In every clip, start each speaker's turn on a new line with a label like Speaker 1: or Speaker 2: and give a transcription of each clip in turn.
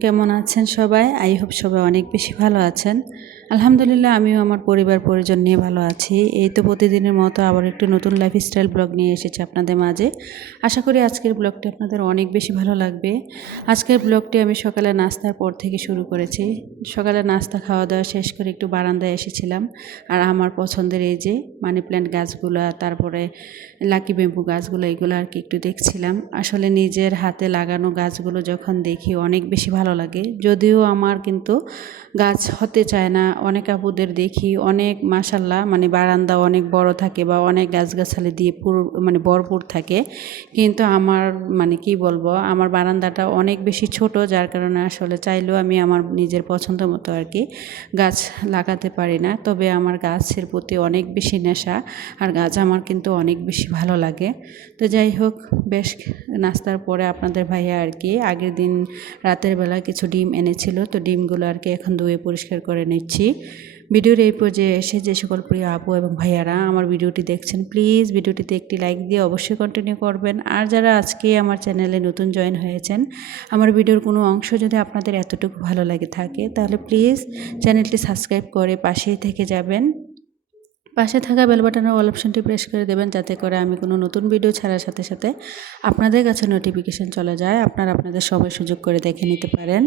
Speaker 1: কেমন আছেন সবাই? আই হোপ সবাই অনেক বেশি ভালো আছেন। আলহামদুলিল্লাহ, আমিও আমার পরিবার, পরিজন নিয়ে ভালো আছি। এই তো প্রতিদিনের মতো আবার একটু নতুন লাইফস্টাইল ব্লগ নিয়ে এসেছি আপনাদের মাঝে। আশা করি আজকের ব্লগটি আপনাদের অনেক বেশি ভালো লাগবে। আজকের ব্লগটি আমি সকালে নাস্তার পর থেকে শুরু করেছি। সকালে নাস্তা খাওয়া দাওয়া শেষ করে একটু বারান্দায় এসেছিলাম। আর আমার পছন্দের এই যে মানি প্ল্যান্ট গাছগুলো, তারপরে লাকি বেম্বু গাছগুলো, এগুলো আর কি একটু দেখছিলাম। আসলে নিজের হাতে লাগানো গাছগুলো যখন দেখি অনেক বেশি ভালো লাগে। যদিও আমার কিন্তু গাছ হতে চায় না অনেক আপুদের দেখি, অনেক মাসাল্লাহ মানে বারান্দা অনেক বড় থাকে বা অনেক গাছগাছালি দিয়ে পুরো মানে ভরপুর থাকে। কিন্তু আমার মানে কি বলব, আমার বারান্দাটা অনেক বেশি ছোট, যার কারণে আসলে চাইলেও আমি আমার নিজের পছন্দ মতো আর কি গাছ লাগাতে পারি না। তবে আমার গাছের প্রতি অনেক বেশি নেশা, আর গাছ আমার কিন্তু অনেক বেশি ভালো লাগে। তো যাই হোক, বেশ নাস্তার পরে আপনাদের ভাইয়া আর কি, আগের দিন রাতের বেলা কিছু ডিম এনেছিল, তো ডিমগুলো আর কি এখন ধুয়ে পরিষ্কার করে নিচ্ছি। ভিডিওর এই পর্যায়ে এসে যে সকল প্রিয় আপু এবং ভাইয়ারা আমার ভিডিওটি দেখছেন প্লিজ ভিডিওটিতে একটি লাইক দিয়ে অবশ্যই কন্টিনিউ করবেন। আর যারা আজকে আমার চ্যানেলে নতুন জয়েন হয়েছেন, আমার ভিডিওর কোনো অংশ যদি আপনাদের এতটুকু ভালো লাগে থাকে, তাহলে প্লিজ চ্যানেলটি সাবস্ক্রাইব করে পাশেই থেকে যাবেন। পাশে থাকা বেল বাটনের অল অপশনটি প্রেস করে দেবেন, যাতে করে আমি কোনো নতুন ভিডিও ছাড়ার সাথে সাথে আপনাদের কাছে নোটিফিকেশান চলে যায়, আপনারা আপনাদের সবাই সুযোগ করে দেখে নিতে পারেন।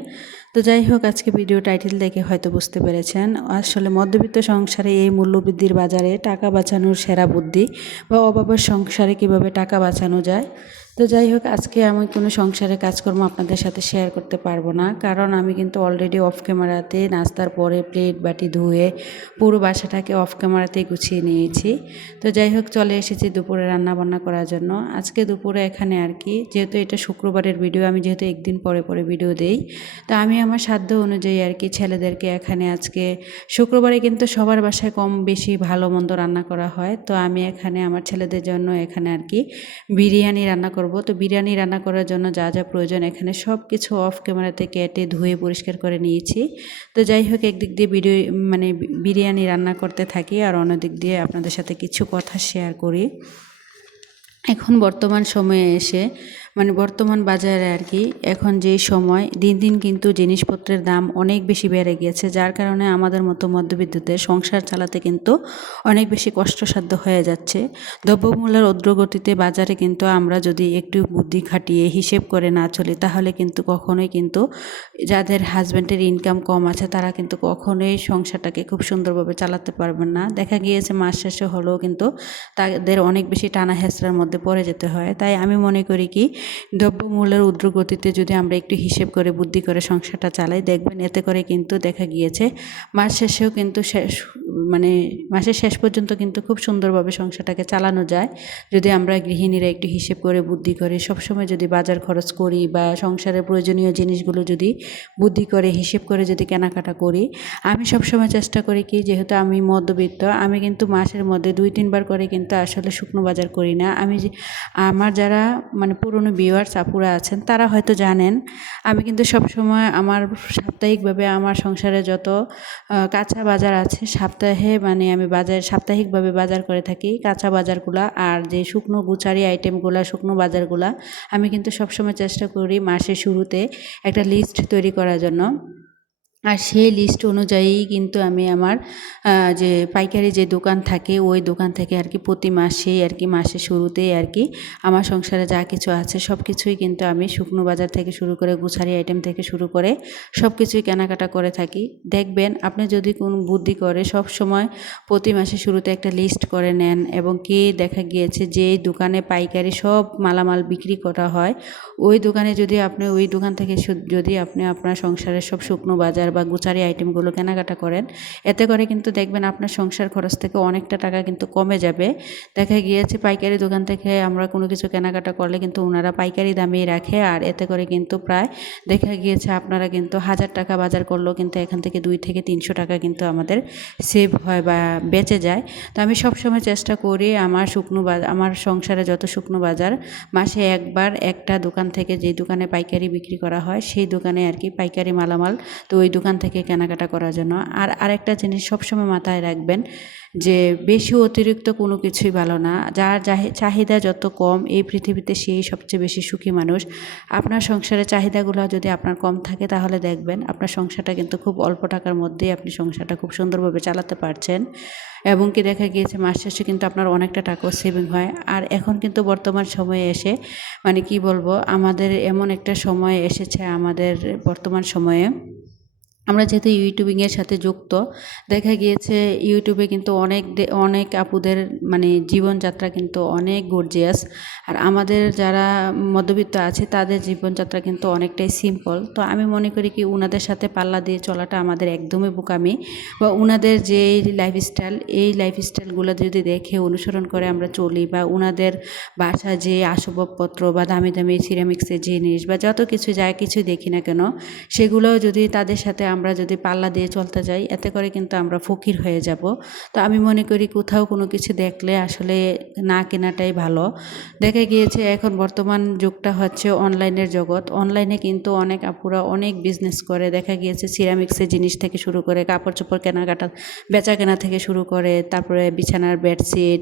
Speaker 1: তো যাই হোক, আজকে ভিডিও টাইটেল দেখে হয়তো বুঝতে পেরেছেন। আসলে মধ্যবিত্ত সংসারে এই মূল্যবৃদ্ধির বাজারে টাকা বাঁচানোর সেরা বুদ্ধি বা অভাবের সংসারে কীভাবে টাকা বাঁচানো যায় তো যাই হোক, আজকে আমি কোনো সংসারের কাজকর্ম আপনাদের সাথে শেয়ার করতে পারব না। কারণ আমি কিন্তু অলরেডি অফ ক্যামেরাতে নাস্তার পরে প্লেট বাটি ধুয়ে পুরো বাসাটাকে অফ ক্যামেরাতেই গুছিয়ে নিয়েছি। তো যাই হোক, চলে এসেছি দুপুরে রান্না বান্না করার জন্য। আজকে দুপুরে এখানে আর কি, যেহেতু এটা শুক্রবারের ভিডিও আমি যেহেতু একদিন পরে পরে ভিডিও দেই, তো আমি আমার সাধ্য অনুযায়ী আর কি ছেলেদেরকে এখানে আজকে, শুক্রবারে কিন্তু সবার বাসায় কম বেশি ভালো মন্দ রান্না করা হয়। তো আমি এখানে আমার ছেলেদের জন্য এখানে আর কি বিরিয়ানি রান্না করব। তো বিরিয়ানি রান্না করার জন্য যা যা প্রয়োজন এখানে সব কিছু অফ ক্যামেরাতে কেটে ধুয়ে পরিষ্কার করে নিয়েছি। তো যাই হোক, একদিক দিয়ে ভিডিও মানে বিরিয়ানি রান্না করতে থাকি আর অন্যদিক দিয়ে আপনাদের সাথে কিছু কথা শেয়ার করি। এখন বর্তমান সময়ে এসে মানে বর্তমান বাজারে আর কি, এখন যে সময়, দিন দিন কিন্তু জিনিসপত্রের দাম অনেক বেশি বেড়ে গিয়েছে, যার কারণে আমাদের মতো মধ্যবিদ্যুতের সংসার চালাতে কিন্তু অনেক বেশি কষ্টসাধ্য হয়ে যাচ্ছে। দ্রব্যমূল্যের অদ্রগতিতে বাজারে কিন্তু আমরা যদি একটু বুদ্ধি খাটিয়ে হিসেব করে না চলি, তাহলে কিন্তু কখনোই কিন্তু যাদের হাজব্যান্ডের ইনকাম কম আছে, তারা কিন্তু কখনোই সংসারটাকে খুব সুন্দরভাবে চালাতে পারবেন না। দেখা গিয়েছে, মাস শেষে হলেও কিন্তু তাদের অনেক বেশি টানা হেঁচড়ার মধ্যে পড়ে যেতে হয়। তাই আমি মনে করি কি দ্রব্যমূল্যের উদ্রগতিতে যদি আমরা একটু হিসেব করে বুদ্ধি করে সংসারটা চালাই, দেখবেন এতে করে কিন্তু দেখা গিয়েছে মাস শেষেও কিন্তু শেষ মানে মাসের শেষ পর্যন্ত কিন্তু খুব সুন্দরভাবে সংসারটাকে চালানো যায়। যদি আমরা গৃহিণীরা একটু হিসেব করে বুদ্ধি করে সবসময় যদি বাজার খরচ করি বা সংসারের প্রয়োজনীয় জিনিসগুলো যদি বুদ্ধি করে হিসেব করে যদি কেনাকাটা করি, আমি সবসময় চেষ্টা করি কি যেহেতু আমি মধ্যবিত্ত, আমি কিন্তু মাসের মধ্যে দুই তিনবার করে কিন্তু আসলে শুকনো বাজার করি না। আমি আমার যারা মানে পুরনো ভিউয়ার্স আপুরা আছেন, তারা হয়তো জানেন। আমি কিন্তু সবসময় আমার সাপ্তাহিকভাবে আমার সংসারে যত কাঁচা বাজার আছে, সাপ্তাহে মানে আমি বাজার, সাপ্তাহিকভাবে বাজার করে থাকি কাঁচা বাজারগুলা আর যে শুকনো গুচারি আইটেমগুলা শুকনো বাজারগুলা, আমি কিন্তু সবসময় চেষ্টা করি মাসের শুরুতে একটা লিস্ট তৈরি করার জন্য। আর সেই লিস্ট অনুযায়ী কিন্তু আমি আমার যে পাইকারি যে দোকান থাকে, ওই দোকান থেকে আর কি প্রতি মাসেই আর কি মাসে শুরুতেই আর কি আমার সংসারে যা কিছু আছে সব কিছুই কিন্তু আমি শুকনো বাজার থেকে শুরু করে গুছারি আইটেম থেকে শুরু করে সব কিছুই কেনাকাটা করে থাকি। দেখবেন আপনি যদি কোন বুদ্ধি করে সব সময় প্রতি মাসে শুরুতে একটা লিস্ট করে নেন এবং কে দেখা গিয়েছে যে দোকানে পাইকারি সব মালামাল বিক্রি করা হয়, ওই দোকানে যদি আপনি, ওই দোকান থেকে যদি আপনি আপনার সংসারের সব শুকনো বাজার বা গুচারি আইটেমগুলো কেনাকাটা করেন, এতে করে কিন্তু দেখবেন আপনার সংসার খরচ থেকে অনেকটা টাকা কিন্তু কমে যাবে। দেখা গিয়েছে পাইকারি দোকান থেকে আমরা কোনো কিছু কেনাকাটা করলে কিন্তু ওনারা পাইকারি দামেই রাখে, আর এতে করে কিন্তু প্রায় দেখা গিয়েছে আপনারা কিন্তু হাজার টাকা বাজার করলেও কিন্তু এখান থেকে দুই থেকে তিনশো টাকা কিন্তু আমাদের সেভ হয় বা বেঁচে যায়। তো আমি সবসময় চেষ্টা করি আমার শুকনো বাজার আমার সংসারে যত শুকনো বাজার, মাসে একবার একটা দোকান থেকে যে দোকানে পাইকারি বিক্রি করা হয়, সেই দোকানে আর কি পাইকারি মালামাল তো ওই দোকান থেকে কেনাকাটা করার জন্য। আর আরেকটা জিনিস সবসময় মাথায় রাখবেন যে বেশি অতিরিক্ত কোনো কিছুই ভালো না। যার চাহিদা যত কম, এই পৃথিবীতে সেই সবচেয়ে বেশি সুখী মানুষ। আপনার সংসারের চাহিদাগুলো যদি আপনার কম থাকে তাহলে দেখবেন আপনার সংসারটা কিন্তু খুব অল্প টাকার মধ্যেই আপনি সংসারটা খুব সুন্দরভাবে চালাতে পারছেন। এবং কি দেখা গিয়েছে, মাস শেষে কিন্তু আপনার অনেকটা টাকাও সেভিং হয়। আর এখন কিন্তু বর্তমান সময়ে এসে মানে কি বলব, আমাদের এমন একটা সময় এসেছে আমাদের বর্তমান সময়ে আমরা যেহেতু ইউটিউবিংয়ের সাথে যুক্ত, দেখা গিয়েছে ইউটিউবে কিন্তু অনেক অনেক আপুদের মানে জীবনযাত্রা কিন্তু অনেক গর্জিয়াস আর আমাদের যারা মধ্যবিত্ত আছে, তাদের জীবনযাত্রা কিন্তু অনেকটাই সিম্পল তো আমি মনে করি কি ওনাদের সাথে পাল্লা দিয়ে চলাটা আমাদের একদমই বোকামি। বা ওনাদের যে লাইফস্টাইল এই লাইফস্টাইলগুলো যদি দেখে অনুসরণ করে আমরা চলি, বা ওনাদের বাসা যে আসবাবপত্র বা দামি দামি সিরামিক্সের জিনিস বা যত কিছু, যা কিছু দেখি না কেন, সেগুলোও যদি তাদের সাথে আমরা যদি পাল্লা দিয়ে চলতে যাই, এতে করে কিন্তু আমরা ফকির হয়ে যাব। তো আমি মনে করি কোথাও কোনো কিছু দেখলে আসলে না কেনাটাই ভালো। দেখা গিয়েছে এখন বর্তমান যুগটা হচ্ছে অনলাইনের জগৎ। অনলাইনে কিন্তু অনেক আপুরা অনেক বিজনেস করে। দেখা গিয়েছে সিরামিক্সের জিনিস থেকে শুরু করে কাপড় চোপড় কেনাকাটা বেচা কেনা থেকে শুরু করে, তারপরে বিছানার বেডশিট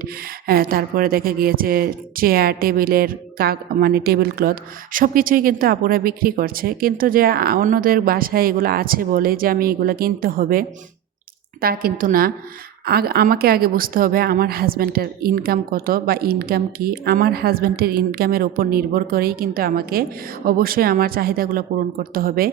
Speaker 1: তারপরে দেখা গিয়েছে চেয়ার টেবিলের কাক মানে টেবিল ক্লথ সব কিছুই কিন্তু আপুরা বিক্রি করছে। কিন্তু যে অন্যদের বাসায় এগুলো আছে বলে যে আমি এগুলো কিনতে হবে, তা কিন্তু না। আমাকে আগে বুঝতে হবে আমার হাজব্যান্ডের ইনকাম কত বা ইনকাম কি। আমার হাজব্যান্ডের ইনকামের ওপর নির্ভর করেই কিন্তু আমাকে অবশ্যই আমার চাহিদাগুলো পূরণ করতে হবে।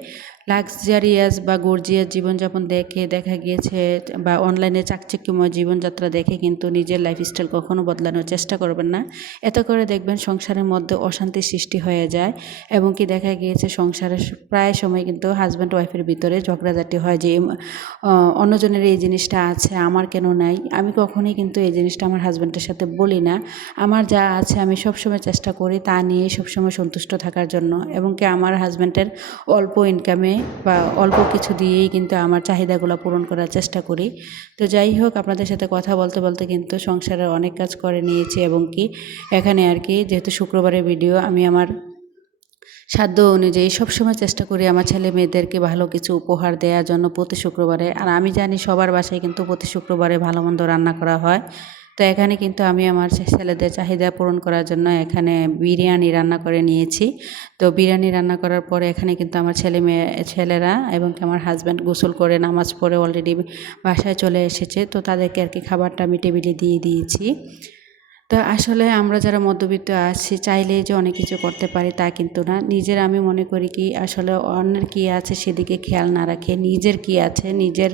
Speaker 1: লাক্সারিয়াস বা গর্জিয়াস জীবনযাপন দেখে দেখা গিয়েছে বা অনলাইনে চাকচিক্যময় জীবনযাত্রা দেখে কিন্তু নিজের লাইফস্টাইল কখনো বদলানোর চেষ্টা করবেন না। এত করে দেখবেন সংসারের মধ্যে অশান্তির সৃষ্টি হয়ে যায় এবং কি দেখা গিয়েছে সংসারের প্রায় সময় কিন্তু হাজব্যান্ড ওয়াইফের ভিতরে ঝগড়াঝাটি হয় যে অন্যজনের এই জিনিসটা আছে, আমার কেন নাই? আমি কখনোই কিন্তু এই জিনিসটা আমার হাজব্যান্ডের সাথে বলি না। আমার যা আছে আমি সবসময় চেষ্টা করি তা নিয়ে সবসময় সন্তুষ্ট থাকার জন্য এবং কি আমার হাজব্যান্ডের অল্প ইনকামে বা অল্প কিছু দিয়েই কিন্তু আমার চাহিদাগুলো পূরণ করার চেষ্টা করি। তো যাই হোক, আপনাদের সাথে কথা বলতে বলতে কিন্তু সংসারের অনেক কাজ করে নিয়েছি এবং কি এখানে আর কি যেহেতু শুক্রবারের ভিডিও আমি আমার সাধ্য অনুযায়ী সবসময় চেষ্টা করি আমার ছেলে মেয়েদেরকে ভালো কিছু উপহার দেওয়ার জন্য প্রতি শুক্রবারে। আর আমি জানি সবার বাসায় কিন্তু প্রতি শুক্রবারে ভালো মন্দ রান্না করা হয়। তো এখানে কিন্তু আমি আমার ছেলেদের চাহিদা পূরণ করার জন্য এখানে বিরিয়ানি রান্না করে নিয়েছি। তো বিরিয়ানি রান্না করার পরে এখানে কিন্তু আমার ছেলে মেয়ে, ছেলেরা এবং আমার হাজব্যান্ড গোসল করে নামাজ পড়ে অলরেডি বাসায় চলে এসেছে। তো তাদেরকে আর কি খাবারটা আমি টেবিলে দিয়ে দিয়েছি। তো আসলে আমরা যারা মধ্যবিত্ত আছি, চাইলে যে অনেক কিছু করতে পারি তা কিন্তু না। নিজের আমি মনে করি কি, আসলে অন্যের কি আছে সেদিকে খেয়াল না রাখে। নিজের কি আছে, নিজের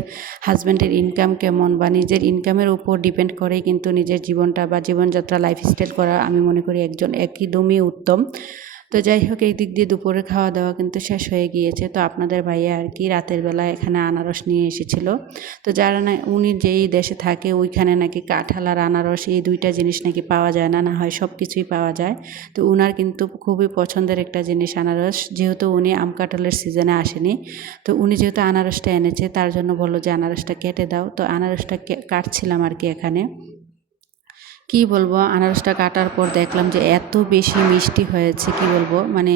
Speaker 1: হাজব্যান্ডের ইনকাম কেমন বা নিজের ইনকামের উপর ডিপেন্ড করে কিন্তু নিজের জীবনটা বা জীবনযাত্রা লাইফস্টাইল করা আমি মনে করি একজন একদমই উত্তম। তো যাই হোক এই দিক দিয়ে দুপুরে খাওয়া দাওয়া কিন্তু শেষ হয়ে গিয়েছে। তো আপনাদের ভাইয়া আর কি রাতের বেলা এখানে আনারস নিয়ে এসেছিল। তো যারা না, উনি যেই দেশে থাকে, ওইখানে নাকি কাঁঠাল আর আনারস এই দুইটা জিনিস নাকি পাওয়া যায় না না হয় সব কিছুই পাওয়া যায়। তো উনার কিন্তু খুবই পছন্দের একটা জিনিস আনারস। যেহেতু উনি আম কাঁঠালের সিজনে আসেনি, তো উনি যেহেতু আনারসটা এনেছে, তার জন্য বলল যে আনারসটা কেটে দাও। তো আনারসটা কাটছিলাম আর কি এখানে। কি বলব? আনারসটা কাটার পর দেখলাম যে এত বেশি মিষ্টি হয়েছে, কি বলব? মানে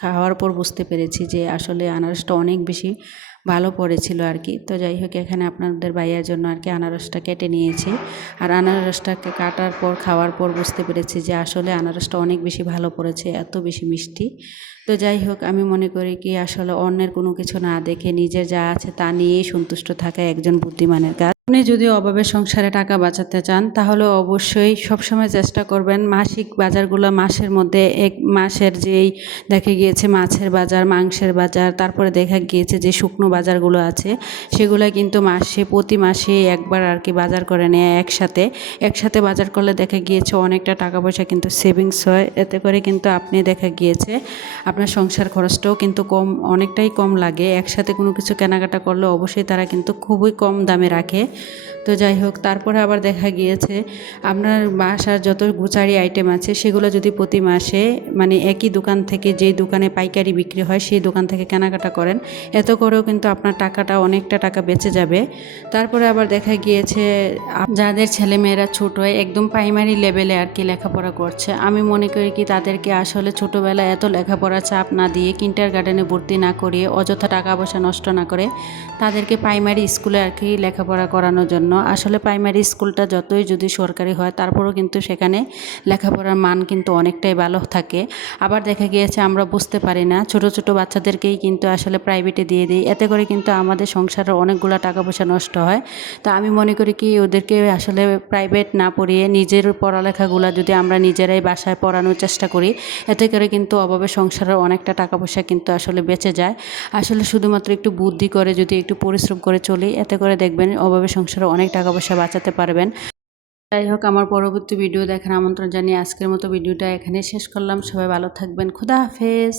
Speaker 1: খাওয়ার পর বুঝতে পেরেছি যে আসলে আনারসটা অনেক বেশি ভালো পড়েছিল আর কি। তো যাই হোক, এখানে আপনাদের ভাইয়ার জন্য আর কি আনারসটা কেটে নিয়েছি। আর আনারসটাকে কাটার পর, খাওয়ার পর বুঝতে পেরেছি যে আসলে আনারসটা অনেক বেশি ভালো পড়েছে, এত বেশি মিষ্টি। তো যাই হোক, আমি মনে করি কি আসলে অন্যের কোনো কিছু না দেখে নিজের যা আছে তা নিয়েই সন্তুষ্ট থাকা একজন বুদ্ধিমানের কাজ। আপনি যদি অভাবে সংসারে টাকা বাঁচাতে চান, তাহলে অবশ্যই সবসময় চেষ্টা করবেন মাসিক বাজারগুলো মাসের মধ্যে এক মাসের যেই দেখা গিয়েছে মাছের বাজার, মাংসের বাজার, তারপরে দেখা গিয়েছে যে শুকনো বাজারগুলো আছে, সেগুলো কিন্তু মাসে, প্রতি মাসে একবার আর কি বাজার করে নেয় একসাথে। একসাথে বাজার করলে দেখা গিয়েছে অনেকটা টাকা পয়সা কিন্তু সেভিংস হয়, এতে করে কিন্তু আপনি দেখা গিয়েছে আপনার সংসার খরচটাও কিন্তু কম, অনেকটাই কম লাগে। একসাথে কোনো কিছু কেনাকাটা করলে অবশ্যই তারা কিন্তু খুবই কম দামে রাখে। তো যাই হোক, তারপরে আবার দেখা গিয়েছে, আপনার বাসার যত গ্রোসারি আইটেম আছে, সেগুলো যদি প্রতি মাসে মানে একই দোকান থেকে যেই দোকানে পাইকারি বিক্রি হয়, সেই দোকান থেকে কেনাকাটা করেন, এত করেও কিন্তু আপনার টাকাটা অনেকটা টাকা বেঁচে যাবে। তারপরে আবার দেখা গিয়েছে যাদের ছেলেমেয়েরা ছোট হয় একদম প্রাইমারি লেভেলে আর কি লেখাপড়া করছে, আমি মনে করি কি তাদেরকে আসলে ছোটোবেলায় এত লেখাপড়া চাপ না দিয়ে কিন্টার গার্ডেনে ভর্তি না করিয়ে অযথা টাকা পয়সা নষ্ট না করে, তাদেরকে প্রাইমারি স্কুলে আর কি লেখাপড়া করানোর জন্য। আসলে প্রাইমারি স্কুলটা যতই যদি সরকারি হয়, তারপরেও কিন্তু সেখানে লেখাপড়ার মান কিন্তু অনেকটাই ভালো থাকে। আবার দেখা গিয়েছে, আমরা বুঝতে পারি না, ছোট ছোট বাচ্চাদেরকেই কিন্তু আসলে প্রাইভেটে দিয়ে দিই। এতে করে কিন্তু আমাদের সংসারের অনেকগুলো টাকা পয়সা নষ্ট হয়। তো আমি মনে করি কি, ওদেরকে আসলে প্রাইভেট না পড়িয়ে নিজের পড়ালেখাগুলো যদি আমরা নিজেরাই বাসায় পড়ানোর চেষ্টা করি, এতে করে কিন্তু অভাবে সংসারের অনেকটা টাকা পয়সা কিন্তু আসলে বেঁচে যায়। আসলে শুধুমাত্র একটু বুদ্ধি করে যদি একটু পরিশ্রম করে চলি, এতে করে দেখবেন অভাবে সংসারে অনেক টাকা পয়সা বাঁচাতে পারবেন। যাই হোক, আমার পরবর্তী ভিডিও দেখার আমন্ত্রণ জানিয়ে আজকের মতো ভিডিওটা এখানে শেষ করলাম। সবাই ভালো থাকবেন। খুদা হাফেজ।